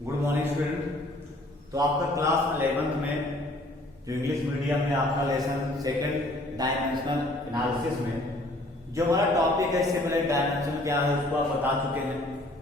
Good morning student. तो आपका class 11th में जो इंग्लिश मीडियम में आपका लेसन सेकंड डायमेंशनल एनालिसिस में जो हमारा टॉपिक है सिमिलर डायमेंशन क्या है उसको आप बता चुके हैं।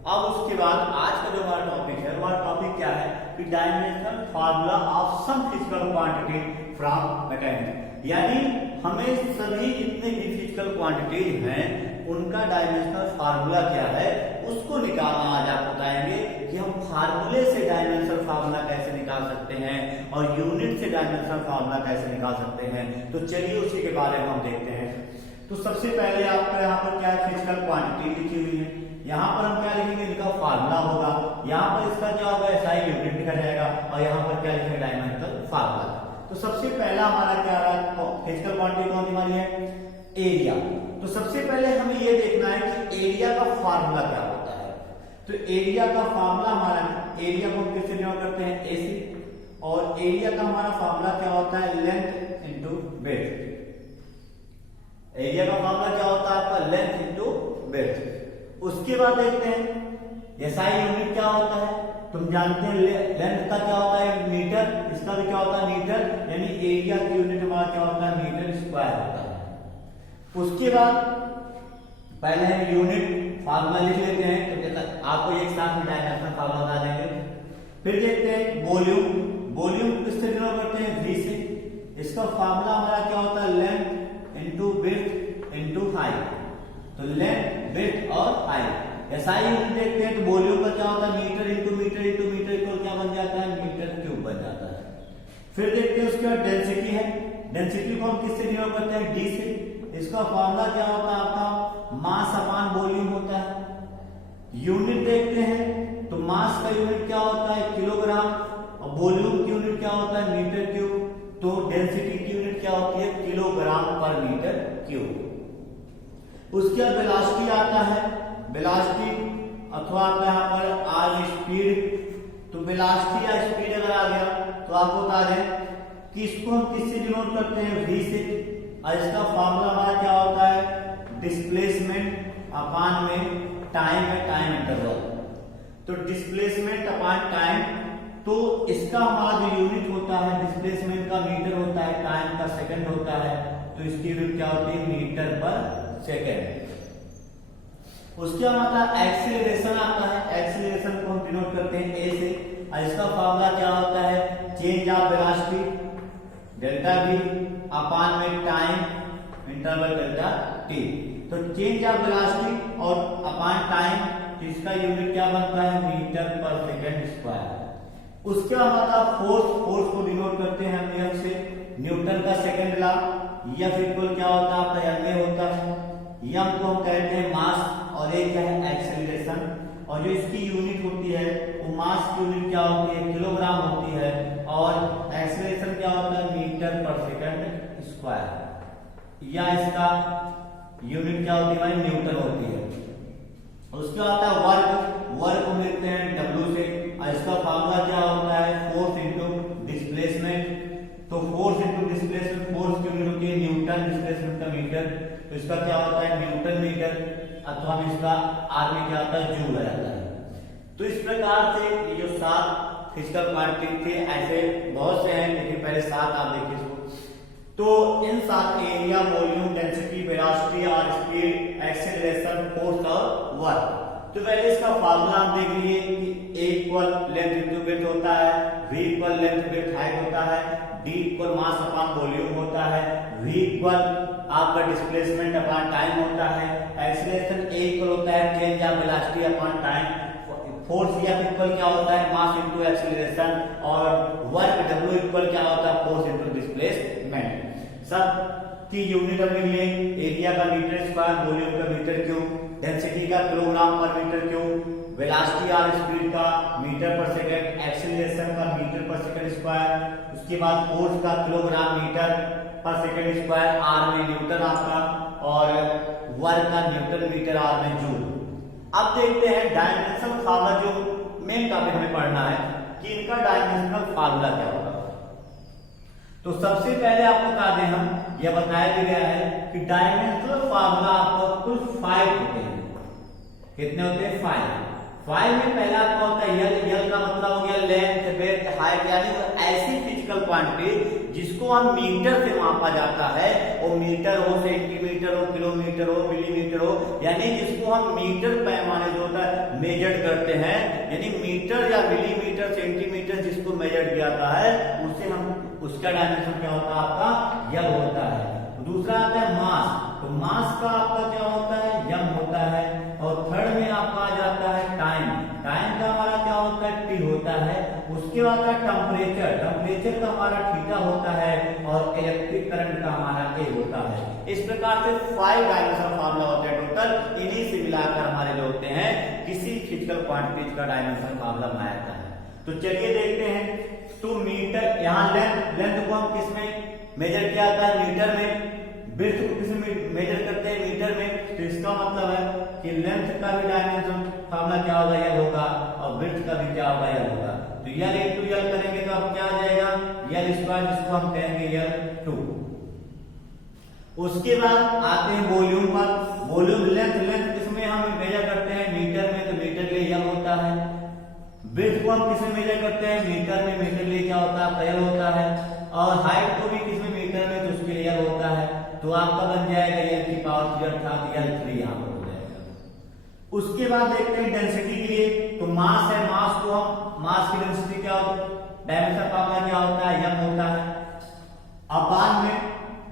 अब उसके बाद आज का जो हमारा टॉपिक है हमारा टॉपिक क्या है कि dimensional formula of some physical quantity from mechanics, यानी हमें सभी जितने भी फिजिकल क्वांटिटीज हैं उनका डायमेंशनल फार्मूला क्या है उसको निकालना आज आप बताएंगे कि हम फार्मूले से डायमेंशनल फार्मूला कैसे निकाल सकते हैं और यूनिट से डायमेंशनल फार्मूला कैसे निकाल सकते हैं। तो चलिए उसी के बारे में हम देखते हैं। तो सबसे पहले आपका यहाँ पर क्या फिजिकल क्वांटिटी लिखी हुई है, यहाँ पर हम क्या लिखेंगे, इनका फार्मूला होगा, यहाँ पर इसका क्या होगा एसआई यूनिट लिखा जाएगा और यहाँ पर क्या लिखेंगे डायमेंशनल फार्मूला। तो सबसे पहला हमारा क्या रहा फिजिकल क्वांटिटी कौन सी हमारी है, एरिया। तो सबसे पहले हमें ये देखना है कि एरिया का फार्मूला क्या होता है। तो एरिया का फार्मूला हमारा, एरिया को हम किससे डिनोट करते हैं, ए से, और एरिया का हमारा फार्मूला क्या होता है, लेंथ इनटू ब्रेड्थ। एरिया का फार्मूला क्या होता है आपका, लेंथ इनटू ब्रेड्थ। उसके बाद देखते हैं एसआई यूनिट क्या होता है। तुम जानते हैं लेंथ का क्या होता है मीटर, इसका भी क्या होता है मीटर, यानी एरिया की यूनिट हमारा क्या होता है मीटर स्क्वायर होता है। उसके बाद पहले हम यूनिट फार्मूला लिख लेते हैं, तो जैसा आपको एक साथ में डायमेंशनल फार्मूला बता देंगे। फिर देखते हैं वॉल्यूम, वॉल्यूम किससे डिनोट करते हैं, वी से। इसका फार्मूला हमारा क्या होता है, length into width into height. तो लेंथ विड्थ और हाइट। एसआई यूनिट देखते हैं तो वॉल्यूम का क्या होता है metre into metre into metre equal क्या बन जाता है, मीटर क्यूब बन जाता है। फिर देखते हैं उसके बाद डेंसिटी है, डेंसिटी को हम किससे डिनोट करते हैं, डी से। इसका फॉर्मूला क्या होता है आपका, मास अपान वॉल्यूम होता है। यूनिट देखते हैं तो मास का यूनिट क्या होता है किलोग्राम और वॉल्यूम की यूनिट क्या होता है मीटर क्यूब। तो डेंसिटी की यूनिट क्या होती है, किलोग्राम पर मीटर क्यूब। उसके बाद वेलोसिटी आता है, वेलोसिटी अथवा आता है यहाँ पर आर स्पीड। तो वेलोसिटी या स्पीड अगर आ गया तो आपको बता दें कि इसको हम किससे डिनोट करते हैं, वी से। और इसका फॉर्मूला हमारा क्या होता है, डिस्प्लेसमेंट अपान में टाइम है, टाइम इंटरवल। तो डिस्प्लेसमेंट अपान टाइम, तो इसका हमारा जो यूनिट होता है डिस्प्लेसमेंट का मीटर होता है, टाइम का सेकंड होता है। तो इसकी यूनिट क्या होती है, मीटर पर सेकंड। उसके बाद आता है एक्सीलरेशन आता है, एक्सीलरेशन को हम डिनोट करते हैं ए से। और इसका फॉर्मूला क्या होता है, change of velocity delta V upon में टाइम इंटरवल डेल्टा टी। तो चेंज ऑफ वेलोसिटी और अपान टाइम, इसका यूनिट क्या बनता है, मीटर पर सेकंड स्क्वायर। उसके बाद आता है फोर्स, फोर्स को डिनोट करते हैं हम एफ से। न्यूटन का सेकंड लॉ, एफ इक्वल क्या होता है आपका एम ए होता है। एम को हम कहते हैं मास और एक है एक्सेलरेशन। और जो इसकी यूनिट होती है वो मास की यूनिट क्या होती है, किलोग्राम होती है, और एक्सेलरेशन क्या होता है, मीटर पर सेकंड स्क्वायर। या इसका यूनिट क्या होती है, न्यूटन होती है। उसके बाद आता है वर्क, वर्क को मिलते हैं डब्ल्यू से। और इसका फार्मूला क्या होता है, फोर्स इनटू डिस्प्लेसमेंट। तो फोर्स इनटू डिस्प्लेसमेंट, फोर्स की यूनिट होती है न्यूटन, डिस्प्लेसमेंट का मीटर। तो इसका क्या होता है न्यूटन मीटर, अथवा इसका आर में क्या होता है, जूल आ जाता है। तो इस प्रकार से ये जो 7 फिजिकल क्वांटिटी थे, ऐसे बहुत से हैं लेकिन पहले 7 आप देखिए इसको। तो इन 7 एरिया, वॉल्यूम, डेंसिटी, वेलोसिटी और स्पीड, एक्सेलरेशन, फोर्स और वर्क। तो पहले इसका फार्मूला आप देख लिए कि A equal length into breadth होता है, V equal length breadth height होता है, D equal mass upon volume होता है, वी इक्वल आपका डिस्प्लेसमेंट अपॉन टाइम होता है, एक्सेलरेशन ए इक्वल होता है change of velocity upon time, force या इक्वल क्या होता है मास इनटू एक्सेलरेशन, और वर्क डब्ल्यू इक्वल क्या होता है फोर्स इनटू डिस्प्लेसमेंट। सब की यूनिट हम लिए, एरिया का मीटर स्क्वायर, वॉल्यूम का मीटर क्यूब, डेंसिटी का किलोग्राम पर मीटर क्यूब, वेलोसिटी और स्पीड का मीटर पर सेकंड, एक्सेलरेशन का मीटर पर सेकंड स्क्वायर। उसके बाद फोर्स का किलोग्राम मीटर पर सेकंड स्क्वायर, आर में न्यूटन आपका, और वर्क का न्यूटन मीटर, आर में जूल। अब देखते हैं डायमेंशनल फार्मूला, जो मेन टॉपिक हमें पढ़ना है कि इनका डायमेंशनल फार्मूला क्या होगा। तो सबसे पहले आपको बता दें, हम यह बताया गया है कि डायमेंशनल फार्मूला आपको कुल 5 होते हैं। कितने होते हैं, 5। फाइव में पहला क्या होता है यल, यल का मतलब हो गया लेंथ, ब्रेड्थ, हाइट, यानी वो ऐसी फिजिकल क्वांटिटी जिसको हम मीटर से मापा जाता है, वो मीटर हो, सेंटीमीटर हो, किलोमीटर हो, मिलीमीटर हो, यानी जिसको हम मीटर पैमाने जो होता है मेजर करते हैं, यानी मीटर या मिलीमीटर, सेंटीमीटर जिसको मेजर किया जाता है, उससे हम उसका डायमेंशन क्या होता है आपका यल होता है। दूसरा आता है मास, तो मास का आपका क्या होता है यम होता है। और थर्ड में आपका आ जाता है टाइम, टाइम का हमारा क्या होता है टी होता है। उसके बाद आता है टेम्परेचर, टेम्परेचर का हमारा थीटा होता है। और इलेक्ट्रिक करंट का हमारा ए होता है। इस प्रकार से 5 डायमेंशनल फार्मूला होते हैं टोटल, इन्हीं से मिलाकर हमारे जो होते हैं किसी फिजिकल क्वांटिटीज का डायमेंशनल फार्मूला बनाया जाता है। तो चलिए देखते हैं। तो मीटर, यहाँ लेंथ, लेंथ को हम किसमें मेजर किया जाता है मीटर में, ब्रेड्थ को किसमें मेजर करते हैं मीटर में। तो इसका मतलब है कि लेंथ का भी डायमेंशन फार्मूला क्या होगा यल होगा, और ब्रेड्थ का भी क्या होगा यल होगा। तो यल इंटू यल करेंगे तो अब क्या आ जाएगा यल स्क्वायर, जिसको हम कहेंगे यल 2। उसके बाद आते हैं वॉल्यूम पर। वॉल्यूम लेंथ, लेंथ किसमें हम मेजर करते हैं मीटर में, तो मीटर के लिए यल होता है। ब्रेड्थ को हम किसमें मेजर करते हैं मीटर में, मीटर के लिए क्या होता है यल होता है। और हाइट को भी किसमें मीटर में, तो उसके लिए यल होता है। तो आपका बन जाएगा यल की पावर 3 अर्थात यल 3 यहाँ पर हो जाएगा। उसके बाद देखते हैं डेंसिटी के लिए। तो मास है, मास को हम, मास की डेंसिटी क्या होता है, डायमेंशन फार्मूला क्या होता है यम होता है। अपान में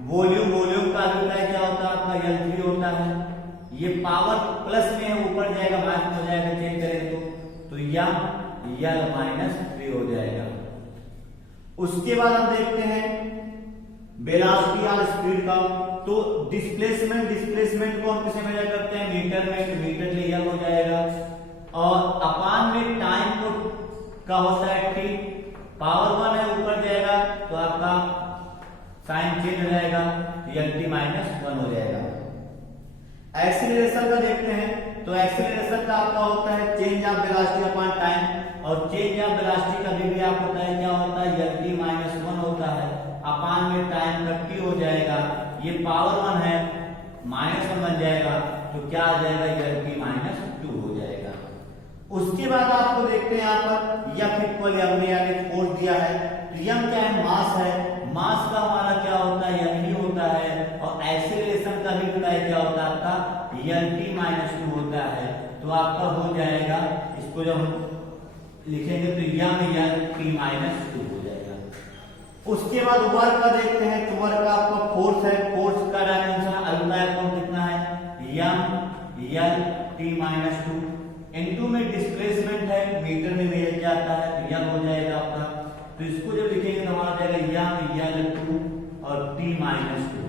वॉल्यूम, वॉल्यूम का अभिप्राय क्या होता है आपका यल 3 होता है। ये पावर प्लस में है, ऊपर जाएगा माइनस हो जाएगा, चेंज करेंगे तो यम यल -3 हो जाएगा। उसके बाद हम देखते हैं वेलोसिटी और स्पीड का। तो डिस्प्लेसमेंट, डिस्प्लेसमेंट को हम किसे मेजर करते हैं मीटर में, तो मीटर के लिए यल हो जाएगा। और अपान में टाइम को का होता है टी, पावर 1 है, ऊपर जाएगा तो आपका साइन चेंज हो जाएगा, यल टी -1 हो जाएगा। एक्सीलरेशन का देखते हैं। तो एक्सीलरेशन का आपका होता है change of velocity upon time, और चेंज ऑफ वेलोसिटी का भी आप होता है क्या होता है यल टी -1 होता है। अपान में टाइम का टी हो जाएगा, ये पावर 1 है, -1 बन जाएगा, तो क्या आ जाएगा यल टी -2 हो जाएगा। उसके बाद आपको देखते हैं यहाँ पर एफ इक्वल एम ने यानी फोर्स दिया है। तो एम क्या है मास है, मास का हमारा क्या होता है एम ही होता है। और एक्सीलरेशन का भी क्या होता है आपका यल टी -2 होता है। तो आपका हो जाएगा, इसको जब हम लिखेंगे तो यम यल टी -2 हो जाएगा। उसके बाद वर्क का देखते हैं। तो वर्क का आपका फोर्स है, फोर्स का डायमेंशन अल्फा कौन कितना है यम यल टी -2 इनटू में डिस्प्लेसमेंट है, मीटर में मेजर जाता है, तो यल हो जाएगा आपका। तो इसको जब लिखेंगे तो हमारा जाएगा यम यल 2 और टी -2।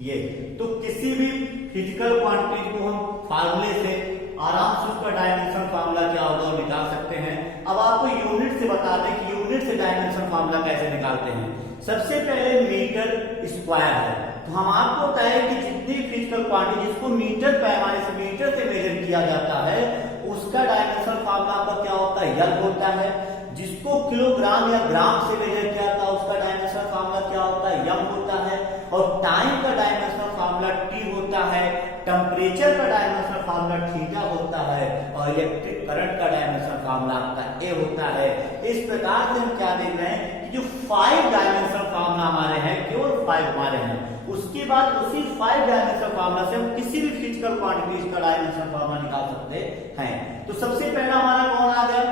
ये तो किसी भी फिजिकल क्वांटिटी को हम फार्मूले से आराम से उसका डायमेंशन फार्मूला क्या होगा वो निकाल सकते हैं। अब आपको यूनिट से बता दें कि यूनिट से डायमेंशन फार्मूला कैसे निकालते हैं। सबसे पहले मीटर स्क्वायर है। तो हम आपको बताएं कि जितनी फिजिकल क्वांटिटी जिसको मीटर पैमाने से, मीटर से मेजर किया जाता है, उसका डायमेंशन फार्मूला आपका क्या होता है यल होता है। जिसको किलोग्राम या ग्राम से मेजर किया जाता है उसका डायमेंशन फार्मूला क्या होता है यम होता है। और टाइम का डायमेंशन फार्मूला टी होता है। टेम्परेचर का डायमेंशन फार्मूला थीटा होता है। और इलेक्ट्रिक करंट का डायमेंशन फार्मूला आपका ए होता है। इस प्रकार से हम क्या देख रहे हैं कि जो 5 डायमेंशन फार्मूला हमारे हैं, केवल 5 हमारे हैं, उसके बाद उसी 5 डायमेंशन फार्मूला से हम किसी भी फिजिकल क्वांटिटी का डायमेंशन फार्मूला निकाल सकते हैं। तो सबसे पहला हमारा कौन आ गया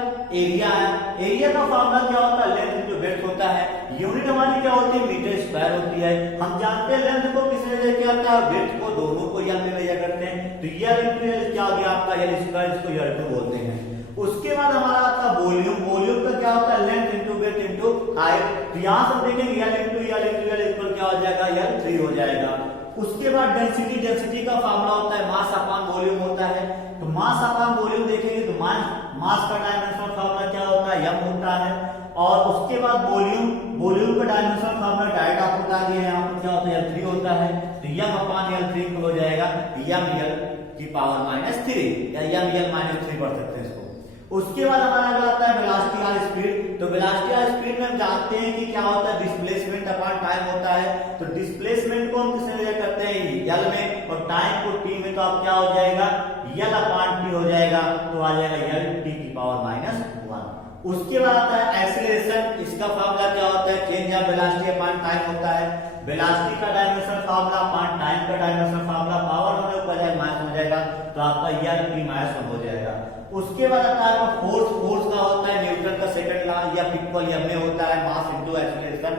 एरिया है। एरिया का फार्मूला क्या होता है लेंथ जो ब्रेड्थ होता है। यूनिट हमारी क्या होती है मीटर स्क्वायर होती है। हम जानते हैं लेंथ को किस मेजर किया जाता है, ब्रेड्थ को दोनों को यल में मेजर करते हैं। तो यल इंटू यल क्या हो गया आपका यल स्क्वायर, जिसको यल 2 बोलते हैं। उसके बाद हमारा आता वॉल्यूम, वॉल्यूम का क्या होता है length into breadth into height. तो यहां से देखेंगे यल into L into L equal क्या हो जाएगा यल 3 हो जाएगा। उसके बाद डेंसिटी, डेंसिटी का फार्मूला होता है मास अपॉन वॉल्यूम होता है। तो मास अपॉन वॉल्यूम देखेंगे तो मास का डायमेंशन फार्मूला क्या होता है यम होता है। और उसके बाद वॉल्यूम, वॉल्यूम का डायमेंशन फार्मूला डायरेक्ट आपको बता दिया यहाँ पर क्या होता है यल 3 होता है। तो यम अपॉन यल 3 हो जाएगा यम यल की पावर -3 या यम यल -3 पढ़ सकते हैं इसको। उसके बाद हमारा अगला आता है वेलोसिटी और स्पीड। तो वेलोसिटी और स्पीड में हम जानते हैं कि क्या होता है डिस्प्लेसमेंट अपॉन टाइम होता है। तो डिस्प्लेसमेंट को हम किससे मेजर करते हैं यल में, और टाइम को टी में। तो अब क्या हो जाएगा यल अपॉन टी हो जाएगा, तो आ जाएगा यल टी की पावर माइनस 1। उसके बाद आता है एक्सीलरेशन। इसका फॉर्मूला क्या होता है, change of velocity upon time होता है। वेलोसिटी का डायमेंशन फॉर्मूला अपॉन टाइम का डायमेंशन फॉर्मूला, पावर होने ऊपर जाए माइनस हो जाएगा, तो आपका यल टी माइनस 1 हो जाएगा। उसके बाद आता है फोर्स। फोर्स का होता है न्यूटन का सेकंड लॉ या इक्वल एम में होता है, मास इनटू एक्सीलरेशन।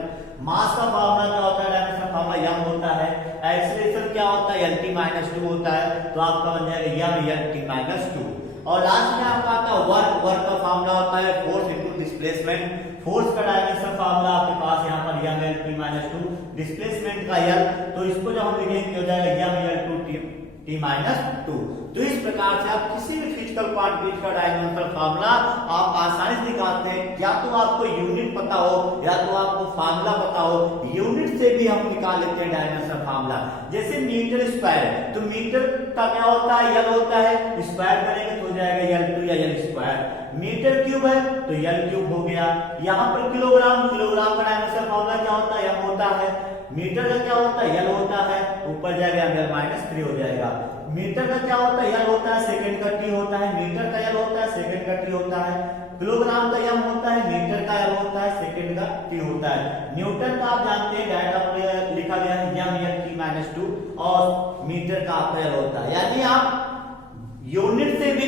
मास का फॉर्मूला क्या होता है, डायमेंशन फॉर्मूला m होता है। एक्सीलरेशन क्या होता है, lt माइनस 2 होता है, तो आपका बन जाएगा m lt माइनस 2। और लास्ट में आपका आता है वर्क। वर्क का फॉर्मूला होता है फोर्स इनटू डिस्प्लेसमेंट। फोर्स का डायमेंशन फॉर्मूला आपके पास यहाँ पर m lt माइनस 2, डिस्प्लेसमेंट का l, तो इसको जब हम लिखेंगे हो जाएगा m l2 t माइनस 2। तो इस प्रकार से आप किसी भी फिजिकल क्वांटिटी का डायमेंशनल फार्मूला आप आसानी से निकालते हैं। या तो आपको यूनिट पता हो या तो आपको फार्मूला पता हो, यूनिट से भी हम निकाल लेते हैं डायमेंशनल फार्मूला। जैसे मीटर स्क्वायर, तो मीटर का क्या होता है, यल होता है, स्क्वायर करेंगे तो हो जाएगा यल2 या यल स्क्वायर। मीटर क्यूब है तो यल क्यूब हो गया। यहाँ पर किलोग्राम, किलोग्राम का डायमेंशनल फार्मूला क्या होता है, m होता है। मीटर का क्या होता है, यल होता है, ऊपर जाएगा यल माइनस 3 हो जाएगा। मीटर का क्या होता है, यल होता है, सेकंड का टी होता है। मीटर का यल होता है, सेकंड का टी होता है। किलोग्राम का m होता है, मीटर का यल होता है, सेकंड का टी होता है। न्यूटन का आप जानते हैं डायरेक्ट लिखा गया है m lt माइनस 2, और मीटर का आपका यल होता है। यानी आप यूनिट से भी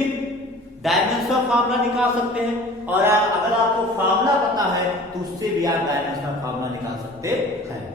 डायमेंशनल फार्मूला निकाल सकते हैं, और अगर आपको फार्मूला पता है तो उससे भी आप डायमेंशनल फार्मूला निकाल सकते हैं।